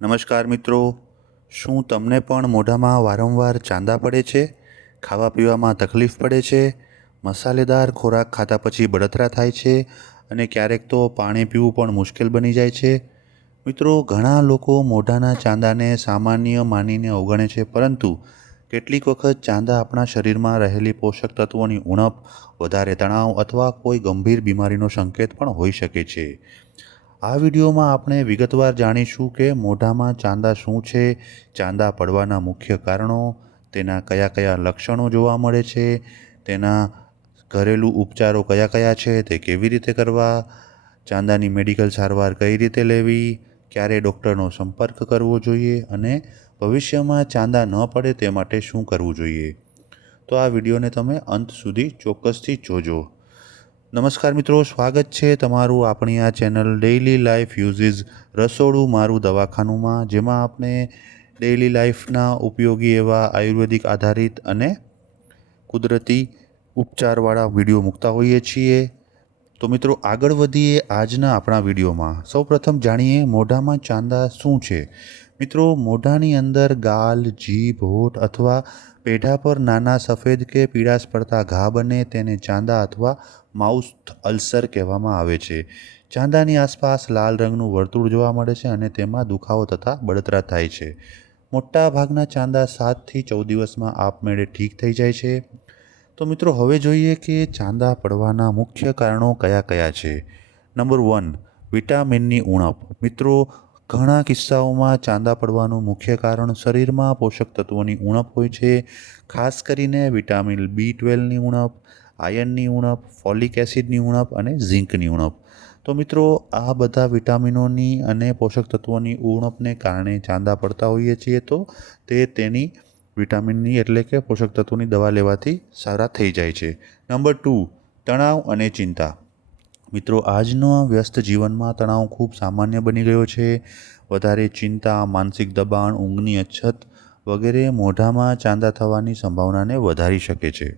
નમસ્કાર મિત્રો, શું તમને પણ મોઢામાં વારંવાર ચાંદા પડે છે? ખાવા પીવામાં તકલીફ પડે છે? મસાલેદાર ખોરાક ખાધા પછી બળતરા થાય છે અને ક્યારેક તો પાણી પીવું પણ મુશ્કેલ બની જાય છે? મિત્રો, ઘણા લોકો મોઢાના ચાંદાને સામાન્ય માનીને અવગણે છે, પરંતુ કેટલીક વખત ચાંદા આપણા શરીરમાં રહેલી પોષક તત્વોની ઉણપ, વધારે તણાવ અથવા કોઈ ગંભીર બીમારીનો સંકેત પણ હોઈ શકે છે. આ વિડીયોમાં આપણે વિગતવાર જાણીશું કે મોઢામાં ચાંદા શું છે, ચાંદા પડવાના મુખ્ય કારણો, તેના કયા કયા લક્ષણો જોવા મળે છે, તેના ઘરેલું ઉપચારો કયા કયા છે, તે કેવી રીતે કરવા, ચાંદાની મેડિકલ સારવાર કઈ રીતે લેવી, ક્યારે ડૉક્ટરનો સંપર્ક કરવો જોઈએ અને ભવિષ્યમાં ચાંદા ન પડે તે માટે શું કરવું જોઈએ. તો આ વિડીયોને તમે અંત સુધી ચોક્કસથી જોજો. નમસ્કાર મિત્રો, સ્વાગત છે તમારું આપણી આ ચેનલ ડેઇલી લાઈફ યુઝિસ રસોડું મારું દવાખાનુંમાં, જેમાં આપણે ડેઇલી લાઈફના ઉપયોગી એવા આયુર્વેદિક આધારિત અને કુદરતી ઉપચારવાળા વિડીયો મૂકતા હોઈએ છીએ. તો મિત્રો, આગળ વધીએ આજના આપણા વિડીયોમાં. સૌપ્રથમ જાણીએ મોઢામાં ચાંદા શું છે. મિત્રો, મોઢાની અંદર ગાલ, જીભ, હોઠ અથવા પેઢા પર નાના સફેદ કે પીળાશ પડતા ઘા બને તેને ચાંદા અથવા માઉથ અલ્સર કહેવામાં આવે છે. ચાંદાની આસપાસ લાલ રંગનું વર્તુળ જોવા મળે છે અને તેમાં દુખાવો તથા બળતરા થાય છે. મોટા ભાગના ચાંદા 7થી 14 દિવસમાં આપમેળે ઠીક થઈ જાય છે. તો મિત્રો, હવે જોઈએ કે ચાંદા પડવાના મુખ્ય કારણો કયા કયા છે. નંબર 1, વિટામિનની ઉણપ. મિત્રો, ઘણા કિસ્સાઓમાં ચાંદા પડવાનું મુખ્ય કારણ શરીરમાં પોષક તત્વોની ઉણપ હોય છે. ખાસ કરીને વિટામિન B12ની ઉણપ, આયર્નની ઉણપ, ફોલિક એસિડની ઉણપ અને ઝીંકની ઉણપ. તો મિત્રો, આ બધા વિટામિનોની અને પોષક તત્વોની ઉણપને કારણે ચાંદા પડતા હોઈએ છીએ, તો તેની વિટામિનની એટલે કે પોષક તત્વોની દવા લેવાથી સારા થઈ જાય છે. નંબર 2, તણાવ અને ચિંતા. મિત્રો, આજના વ્યસ્ત જીવનમાં તણાવ ખૂબ સામાન્ય બની ગયો છે. વધારે ચિંતા, માનસિક દબાણ, ઊંઘની અછત વગેરે મોઢામાં ચાંદા થવાની સંભાવનાને વધારી શકે છે.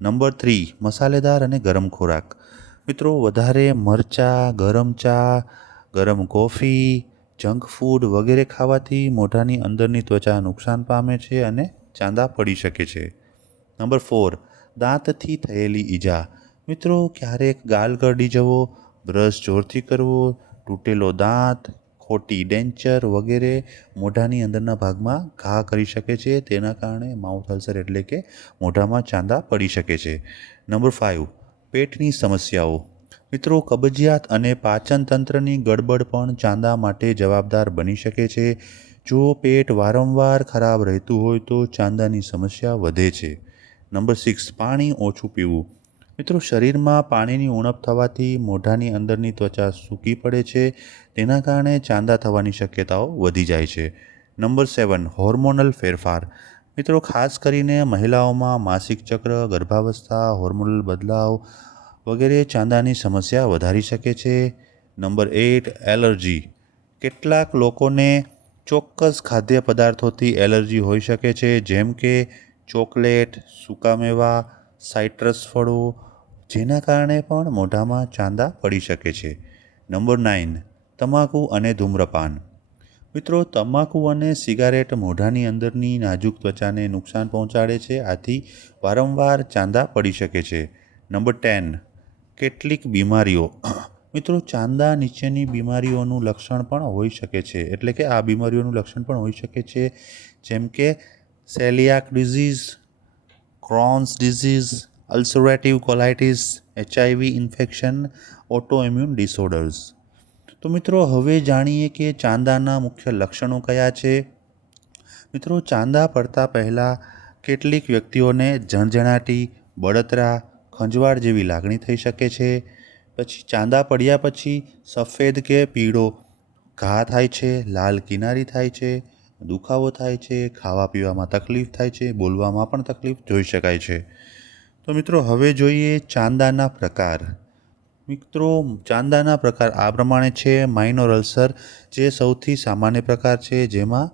નંબર 3, મસાલેદાર અને ગરમ ખોરાક. મિત્રો, વધારે મરચાં, ગરમ ચા, ગરમ કોફી, જંક ફૂડ વગેરે ખાવાથી મોઢાની અંદરની ત્વચા નુકસાન પામે છે અને ચાંદા પડી શકે છે. નંબર 4, દાંતથી થયેલી ઈજા. મિત્રો, ક્યારેક ગાલ કરડી જવો, બ્રશ જોરથી કરવો, તૂટેલો દાંત, ખોટી ડેન્ચર વગેરે મોઢાની અંદરના ભાગમાં ઘા કરી શકે છે. તેના કારણે માઉથ અલ્સર એટલે કે મોઢામાં ચાંદા પડી શકે છે. નંબર 5, પેટની સમસ્યાઓ. મિત્રો, કબજિયાત અને પાચન તંત્રની ગડબડ પણ ચાંદા માટે જવાબદાર બની શકે છે. જો પેટ વારંવાર ખરાબ રહેતું હોય તો ચાંદાની સમસ્યા વધે છે. નંબર 6, પાણી ઓછું પીવું. મિત્રો, શરીરમાં પાણીની ઉણપ થવાથી મોઢાની અંદરની ત્વચા સૂકી પડે છે. તેના કારણે ચાંદા થવાની શક્યતાઓ વધી જાય છે. નંબર 7, હોર્મોનલ ફેરફાર. મિત્રો, ખાસ કરીને મહિલાઓમાં માસિક ચક્ર, ગર્ભાવસ્થા, હોર્મોનલ બદલાવ વગેરે ચાંદાની સમસ્યા વધારી શકે છે. Number 8, allergy. કેટલાક લોકોને ચોક્કસ ખાદ્ય પદાર્થોથી એલર્જી હોઈ શકે છે, જેમ કે ચોકલેટ, સૂકા મેવા, સાઇટ્રસ ફળો, જેના કારણે પણ મોઢામાં ચાંદા પડી શકે છે. નંબર 9, તમાકુ અને ધૂમ્રપાન. મિત્રો, તમાકુ અને સિગારેટ મોઢાની અંદરની નાજુક ત્વચાને નુકસાન પહોંચાડે છે, આથી વારંવાર ચાંદા પડી શકે છે. નંબર 10, કેટલીક બીમારીઓ. મિત્રો, ચાંદા નીચેની બીમારીઓનું લક્ષણ પણ હોઈ શકે છે, એટલે કે આ બીમારીઓનું લક્ષણ પણ હોઈ શકે છે, જેમ કે coeliac disease, Crohn's disease, ulcerative colitis, HIV infection, autoimmune disorders. તો મિત્રો, હવે જાણીએ કે ચાંદાના મુખ્ય લક્ષણો કયા છે. મિત્રો, ચાંદા પડતા પહેલાં કેટલીક વ્યક્તિઓને ઝણઝણાટી, બળતરા, ખંજવાળ જેવી લાગણી થઈ શકે છે. પછી ચાંદા પડ્યા પછી સફેદ કે પીળો ઘા થાય છે, લાલ કિનારી થાય છે, દુખાવો થાય છે, ખાવા પીવામાં તકલીફ થાય છે, બોલવામાં પણ તકલીફ જોઈ શકાય છે. તો મિત્રો, હવે જોઈએ ચાંદાના પ્રકાર. મિત્રો, ચાંદાના પ્રકાર આ પ્રમાણે છે. માઇનોર અલ્સર, જે સૌથી સામાન્ય પ્રકાર છે, જેમાં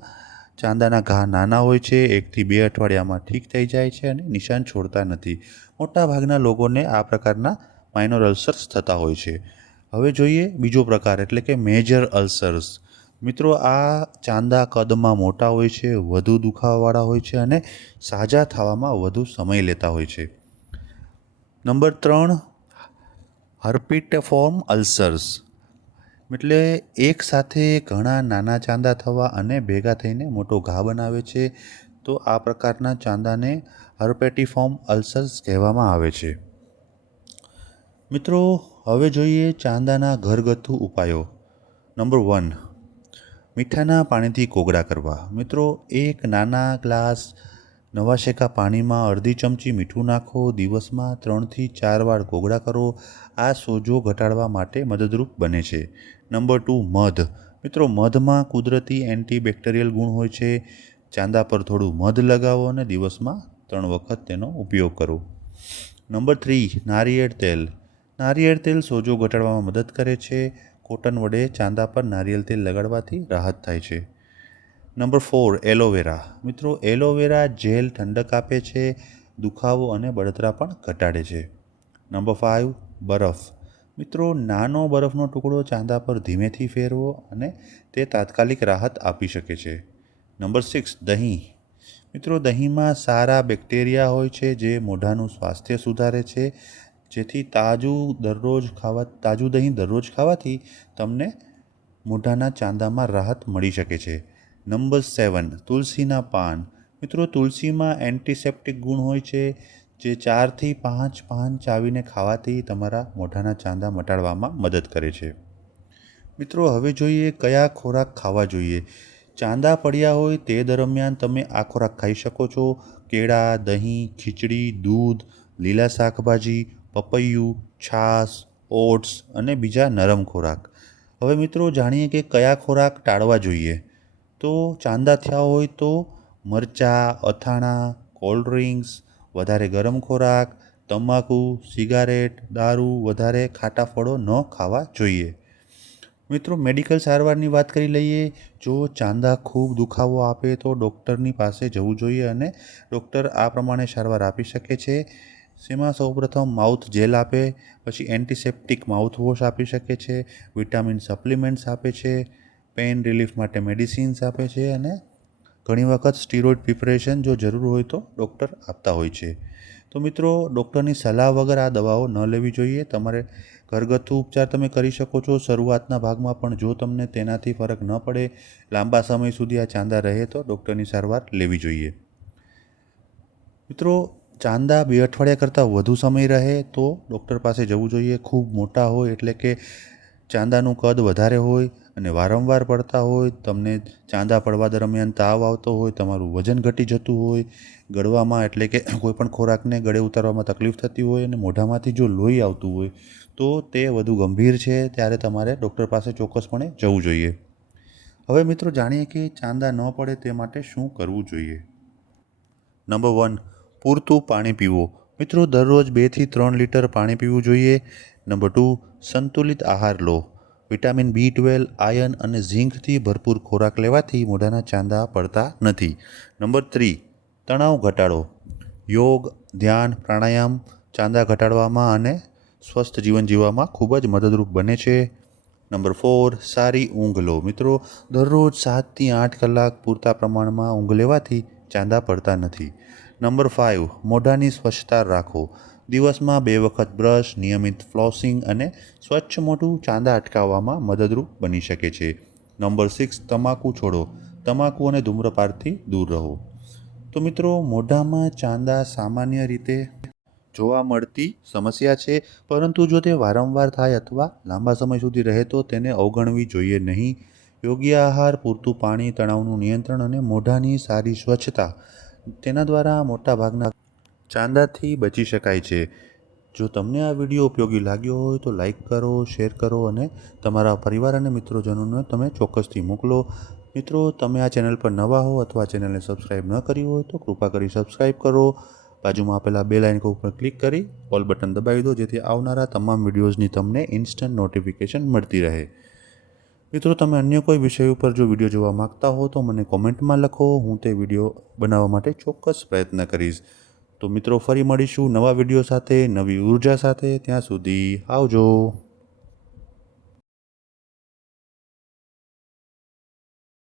ચાંદાના ઘા નાના હોય છે, 1થી 2 અઠવાડિયામાં ઠીક થઈ જાય છે અને નિશાન છોડતા નથી. મોટાભાગના લોકોને આ પ્રકારના માઇનોર અલ્સર્સ થતા હોય છે. હવે જોઈએ બીજો પ્રકાર, એટલે કે મેજર અલ્સર્સ. મિત્રો આ ચાંદા કદમાં મોટા હોય છે, વધુ દુખાવાવાળા હોય છે અને સાજા થવામાં વધુ સમય લેતા હોય છે. નંબર 3, હર્પીટિફોર્મ અલ્સર્સ, એટલે એક સાથે ઘણા નાના ચાંદા થવા અને ભેગા થઈને મોટો ઘા બનાવે છે. તો આ પ્રકારના ચાંદાને હર્પેટિફોર્મ અલ્સર્સ કહેવામાં આવે છે. મિત્રો હવે જોઈએ ચાંદાના ઘરગથ્થુ ઉપાયો. નંબર 1, મીઠાના પાણીથી કોગળા કરવા. મિત્રો એક નાના ગ્લાસ નવા શેકા પાણીમાં અડધી ચમચી મીઠું નાખો. દિવસમાં 3થી 4 વાર કોગળા કરો. આ સોજો ઘટાડવા માટે મદદરૂપ બને છે. નંબર 2, મધ. મિત્રો મધમાં કુદરતી એન્ટીબેક્ટેરિયલ ગુણ હોય છે. ચાંદા પર થોડું મધ લગાવો અને દિવસમાં 3 વખત તેનો ઉપયોગ કરો. નંબર 3, નારિયેળ તેલ. નારિયેળ તેલ સોજો ઘટાડવામાં મદદ કરે છે. કોટન વડે ચાંદા પર નારિયેળ તેલ લગાડવાથી રાહત થાય છે. Number 4, aloe vera. મિત્રો એલોવેરા જેલ ઠંડક આપે છે, દુખાવો અને બળતરા પણ ઘટાડે છે. નંબર 5, બરફ. મિત્રો નાનો બરફનો ટુકડો ચાંદા પર ધીમેથી ફેરવો અને તે તાત્કાલિક રાહત આપી શકે છે. નંબર 6, દહીં. મિત્રો દહીંમાં સારા બેક્ટેરિયા હોય છે જે મોઢાનું સ્વાસ્થ્ય સુધારે છે. જેથી તાજું દહીં દરરોજ ખાવાથી તમને મોઢાના ચાંદામાં રાહત મળી શકે છે. નંબર 7, તુલસીના પાન. મિત્રો તુલસીમાં એન્ટિસેપ્ટિક ગુણ હોય છે જે 4થી 5 પાન ચાવીને ખાવાથી તમારા મોઢાના ચાંદા મટાડવામાં મદદ કરે છે. મિત્રો હવે જોઈએ કયા ખોરાક ખાવા જોઈએ. ચાંદા પડ્યા હોય તે દરમિયાન તમે આ ખોરાક ખાઈ શકો છો: કેળા, દહીં, ખીચડી, દૂધ, લીલા શાકભાજી, પપૈયું, છાશ, ઓટ્સ અને બીજા નરમ ખોરાક. હવે મિત્રો જાણીએ કે કયા ખોરાક ટાળવા જોઈએ. તો ચાંદા થયા હોય તો મરચાં, અથાણાં, કોલ્ડ ડ્રિંક્સ, વધારે ગરમ ખોરાક, તમાકુ, સિગારેટ, દારૂ, વધારે ખાટા ફળો ન ખાવા જોઈએ. મિત્રો મેડિકલ સારવારની વાત કરી લઈએ. જો ચાંદા ખૂબ દુખાવો આપે તો ડૉક્ટરની પાસે જવું જોઈએ અને ડૉક્ટર આ પ્રમાણે સારવાર આપી શકે છે. જેમાં સૌપ્રથમ માઉથ જેલ આપે, પછી એન્ટિસેપ્ટિક માઉથવોશ આપી શકે છે, વિટામિન સપ્લિમેન્ટ્સ આપે છે, પેઇન રિલીફ માટે મેડિસિન્સ આપે છે અને ઘણી વખત સ્ટીરોઇડ પ્રિપરેશન જો જરૂર હોય તો ડૉક્ટર આપતા હોય છે. તો મિત્રો ડૉક્ટરની સલાહ વગર આ દવાઓ ન લેવી જોઈએ. તમારે ઘરગથ્થુ ઉપચાર તમે કરી શકો છો શરૂઆતના ભાગમાં, પણ જો તમને તેનાથી ફરક ન પડે, લાંબા સમય સુધી આ ચાંદા રહે તો ડૉક્ટરની સારવાર લેવી જોઈએ. મિત્રો ચાંદા 2 અઠવાડિયા કરતાં વધુ સમય રહે તો ડૉક્ટર પાસે જવું જોઈએ. ખૂબ મોટા હોય એટલે કે ચાંદાનું કદ વધારે હોય અને વારંવાર પડતા હોય, તમને ચાંદા પડવા દરમિયાન તાવ આવતો હોય, તમારું વજન ઘટી જતું હોય, ગળવામાં એટલે કે કોઈપણ ખોરાકને ગળે ઉતારવામાં તકલીફ થતી હોય અને મોઢામાંથી જો લોહી આવતું હોય તો તે વધુ ગંભીર છે. ત્યારે તમારે ડૉક્ટર પાસે ચોક્કસપણે જવું જોઈએ. હવે મિત્રો જાણીએ કે ચાંદા ન પડે તે માટે શું કરવું જોઈએ. નંબર 1, પૂરતું પાણી પીવું. મિત્રો દરરોજ 2થી 3 લીટર પાણી પીવું જોઈએ. નંબર 2, સંતુલિત આહાર લો. વિટામિન B12, આયર્ન અને ઝીંકથી ભરપૂર ખોરાક લેવાથી મોઢાના ચાંદા પડતા નથી. નંબર 3, તણાવ ઘટાડો. યોગ, ધ્યાન, પ્રાણાયામ ચાંદા ઘટાડવામાં અને સ્વસ્થ જીવન જીવવામાં ખૂબ જ મદદરૂપ બને છે. નંબર 4, સારી ઊંઘ લો. મિત્રો દરરોજ 7થી 8 કલાક પૂરતા પ્રમાણમાં ઊંઘ લેવાથી ચાંદા પડતા નથી. નંબર 5, મોઢાની સ્વચ્છતા રાખો. દિવસમાં 2 વખત બ્રશ, નિયમિત ફ્લોસિંગ અને સ્વચ્છ મોઢું ચાંદા અટકાવવામાં મદદરૂપ બની શકે છે. નંબર 6, તમાકુ છોડો. તમાકુ અને ધૂમ્રપાનથી દૂર રહો. તો મિત્રો મોઢામાં ચાંદા સામાન્ય રીતે જોવા મળતી સમસ્યા છે, પરંતુ જો તે વારંવાર થાય અથવા લાંબા સમય સુધી રહે તો તેને અવગણવી જોઈએ નહીં. યોગ્ય આહાર, પૂરતું પાણી, તણાવનું નિયંત્રણ અને મોઢાની સારી સ્વચ્છતા, તેના દ્વારા મોટાભાગના ચાંદાથી બચી શકાય છે. જો તમને આ વિડીયો ઉપયોગી લાગ્યો હોય તો લાઈક કરો, શેર કરો અને તમારા પરિવાર અને મિત્રોજનોને તમે ચોક્કસથી મોકલો. મિત્રો તમે આ ચેનલ પર નવા હો અથવા ચેનલને સબસ્ક્રાઈબ ન કરી હોય તો કૃપા કરી સબસ્ક્રાઈબ કરો. બાજુમાં આપેલા બેલ આઇકન ઉપર ક્લિક કરી ઓલ બટન દબાવી દો, જેથી આવનારા તમામ વિડીયોઝની તમને ઇન્સ્ટન્ટ નોટિફિકેશન મળતી રહે. મિત્રો તમે અન્ય કોઈ વિષય ઉપર જો વિડીયો જોવા માગતા હો તો મને કોમેન્ટમાં લખો. હું તે વિડીયો બનાવવા માટે ચોક્કસ પ્રયત્ન કરીશ. તો મિત્રો ફરી મળીશું નવા વિડીયો સાથે, નવી ઉર્જા સાથે. ત્યાં સુધી આવજો.